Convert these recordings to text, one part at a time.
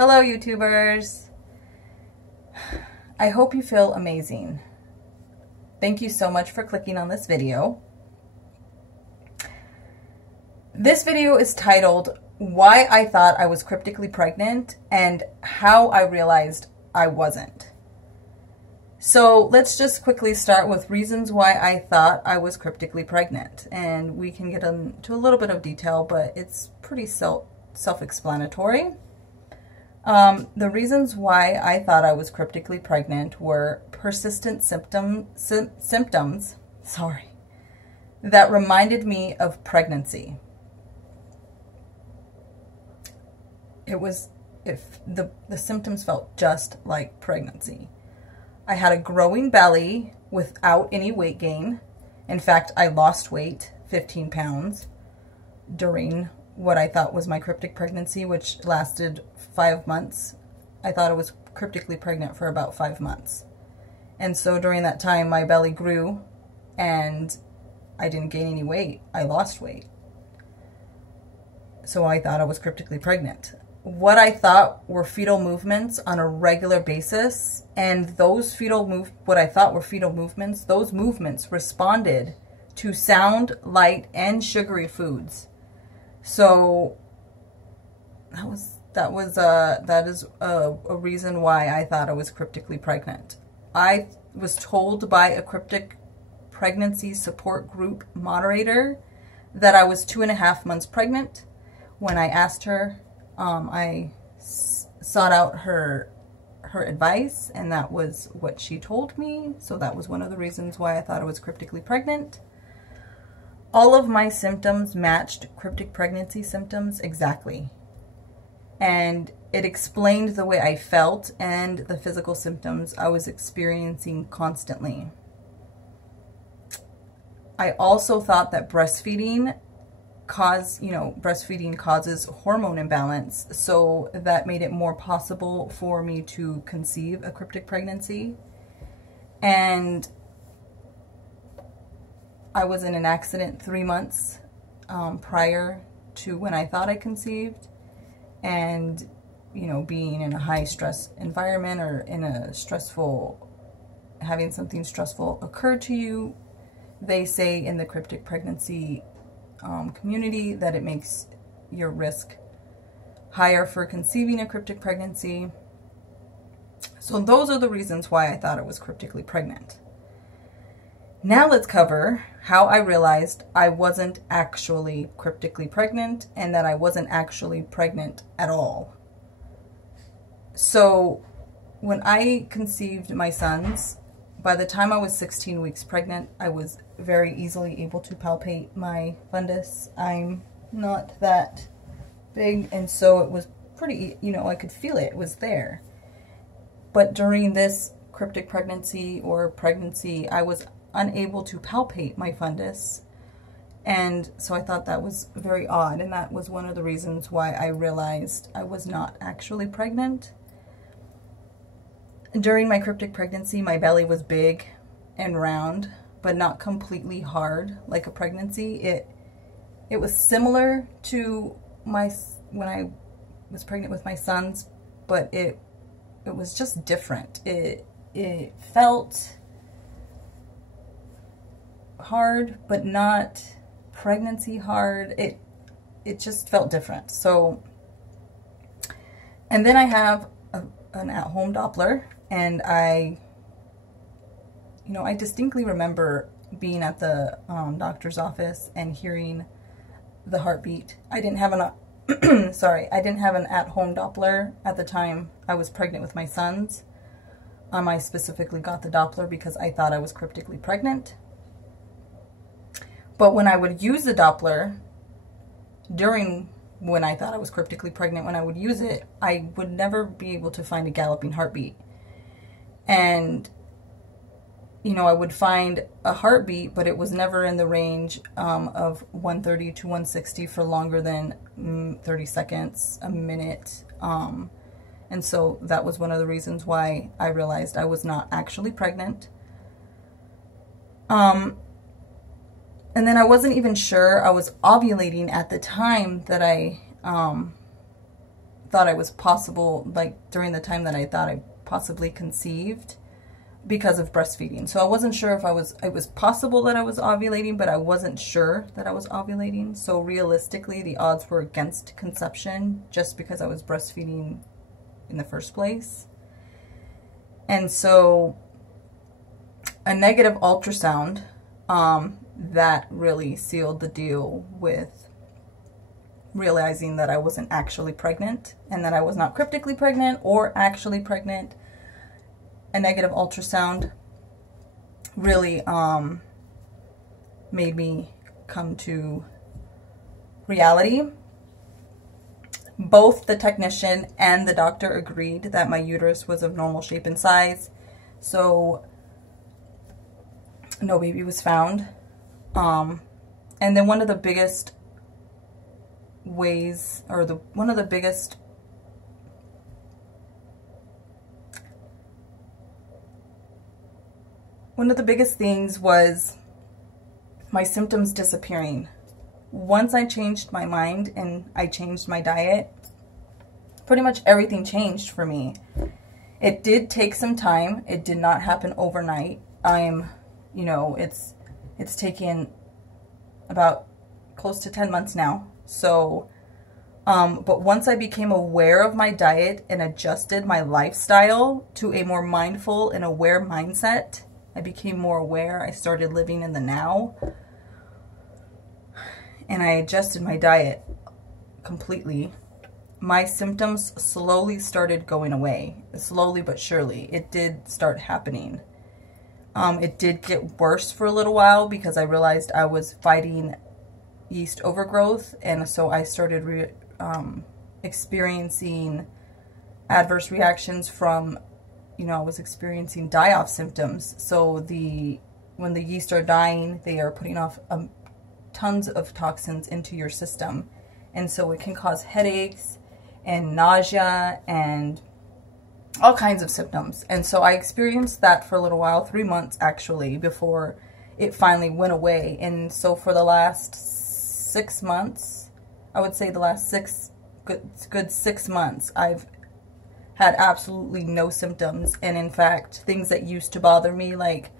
Hello YouTubers! I hope you feel amazing. Thank you so much for clicking on this video. This video is titled, Why I Thought I Was Cryptically Pregnant and How I Realized I Wasn't. So let's just quickly start with reasons why I thought I was cryptically pregnant. And we can get into a little bit of detail, but it's pretty self-explanatory. The reasons why I thought I was cryptically pregnant were persistent symptoms that reminded me of pregnancy. The symptoms felt just like pregnancy. I had a growing belly without any weight gain. In fact, I lost weight, 15 pounds, during what I thought was my cryptic pregnancy, which lasted 5 months. I thought I was cryptically pregnant for about 5 months. And so during that time, my belly grew and I didn't gain any weight. I lost weight. So I thought I was cryptically pregnant. What I thought were fetal movements on a regular basis, and those what I thought were fetal movements, those movements responded to sound, light, and sugary foods. So that is a reason why I thought I was cryptically pregnant. I was told by a cryptic pregnancy support group moderator that I was 2.5 months pregnant. When I asked her, I sought out her advice, and that was what she told me. So that was one of the reasons why I thought I was cryptically pregnant. All of my symptoms matched cryptic pregnancy symptoms exactly. And it explained the way I felt and the physical symptoms I was experiencing constantly. I also thought that breastfeeding causes hormone imbalance, so that made it more possible for me to conceive a cryptic pregnancy. And I was in an accident 3 months prior to when I thought I conceived. And, being in a high stress environment or in a having something stressful occur to you, they say in the cryptic pregnancy community that it makes your risk higher for conceiving a cryptic pregnancy. So those are the reasons why I thought I was cryptically pregnant. Now let's cover how I realized I wasn't actually cryptically pregnant and that I wasn't actually pregnant at all. So when I conceived my sons, by the time I was 16 weeks pregnant, I was very easily able to palpate my fundus. I'm not that big, and so it was pretty, I could feel it. It was there. But during this cryptic pregnancy or pregnancy, I was unable to palpate my fundus, and so I thought that was very odd, and that was one of the reasons why I realized I was not actually pregnant. During my cryptic pregnancy, my belly was big and round, but not completely hard like a pregnancy. It was similar to when I was pregnant with my sons, but it was just different. It felt hard, but not pregnancy hard. It just felt different. So, and then I have an at-home Doppler, and I distinctly remember being at the doctor's office and hearing the heartbeat. I didn't have an I didn't have an at-home Doppler at the time I was pregnant with my sons. I specifically got the Doppler because I thought I was cryptically pregnant. But when I would use the Doppler, when I thought I was cryptically pregnant, when I would use it, I would never be able to find a galloping heartbeat. And, I would find a heartbeat, but it was never in the range of 130 to 160 for longer than 30 seconds, a minute. And so that was one of the reasons why I realized I was not actually pregnant. And then I wasn't even sure I was ovulating at the time that I thought I was possible, like during the time that I thought I possibly conceived because of breastfeeding. So I wasn't sure if it was possible that I was ovulating, but I wasn't sure that I was ovulating. So realistically, the odds were against conception just because I was breastfeeding in the first place. And so a negative ultrasound, that really sealed the deal with realizing that I wasn't actually pregnant and that I was not cryptically pregnant or actually pregnant. A negative ultrasound really made me come to reality. Both the technician and the doctor agreed that my uterus was of normal shape and size, so no baby was found. And then one of the biggest ways, or one of the biggest things was my symptoms disappearing. Once I changed my mind and I changed my diet, pretty much everything changed for me. It did take some time. It did not happen overnight. It's taken about close to 10 months now. So, but once I became aware of my diet and adjusted my lifestyle to a more mindful and aware mindset, I became more aware. I started living in the now. And I adjusted my diet completely. My symptoms slowly started going away. Slowly but surely. It did start happening. It did get worse for a little while because I realized I was fighting yeast overgrowth. And so I started experiencing adverse reactions from, I was experiencing die-off symptoms. So when the yeast are dying, they are putting off tons of toxins into your system. And so it can cause headaches and nausea and all kinds of symptoms. And so I experienced that for a little while, 3 months actually, before it finally went away. And so for the last 6 months, I would say the last good 6 months, I've had absolutely no symptoms. And in fact, things that used to bother me, like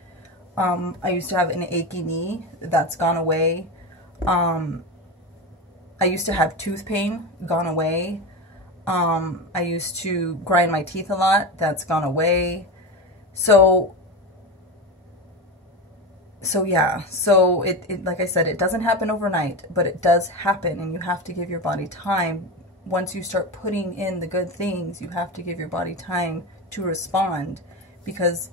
I used to have an achy knee, that's gone away. I used to have tooth pain, gone away. I used to grind my teeth a lot, that's gone away. So yeah, so it like I said, it doesn't happen overnight, but it does happen, and you have to give your body time. Once you start putting in the good things, you have to give your body time to respond, because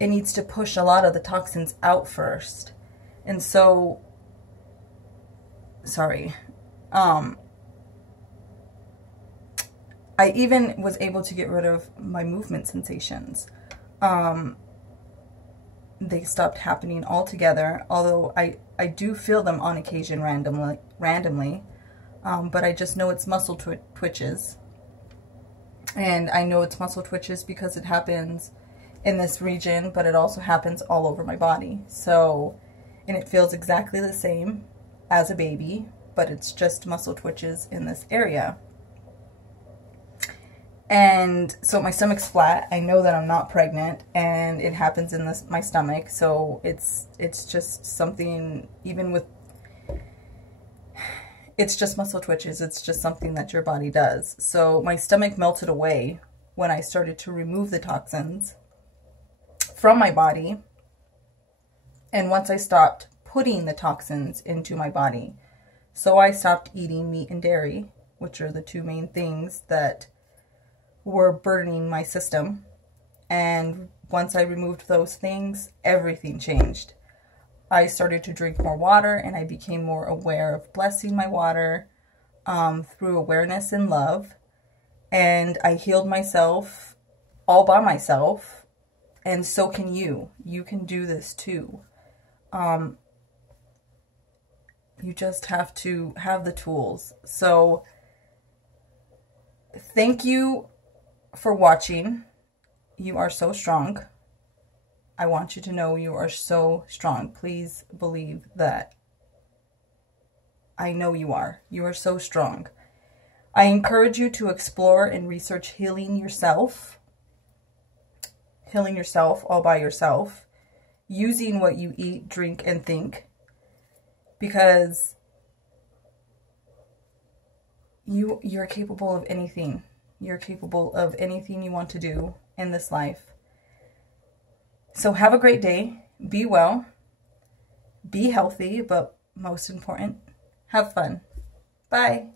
it needs to push a lot of the toxins out first. And so, sorry, I even was able to get rid of my movement sensations. They stopped happening altogether, although I do feel them on occasion randomly, but I just know it's muscle twitches. And I know it's muscle twitches because it happens in this region, but it also happens all over my body. So, and it feels exactly the same as a baby, but it's just muscle twitches in this area. And so my stomach's flat. I know that I'm not pregnant, and it happens in my stomach. So it's just something, it's just muscle twitches. It's just something that your body does. So my stomach melted away when I started to remove the toxins from my body. And once I stopped putting the toxins into my body. So I stopped eating meat and dairy, which are the two main things that were burdening my system. And once I removed those things, everything changed. I started to drink more water, and I became more aware of blessing my water through awareness and love. And I healed myself all by myself, and so can you. You can do this too. You just have to have the tools. So thank you for watching. You are so strong. I want you to know you are so strong. Please believe that. I know you are. You are so strong. I encourage you to explore and research healing yourself all by yourself, using what you eat, drink, and think, because you're capable of anything. You're capable of anything you want to do in this life. So have a great day. Be well. Be healthy, but most important, have fun. Bye.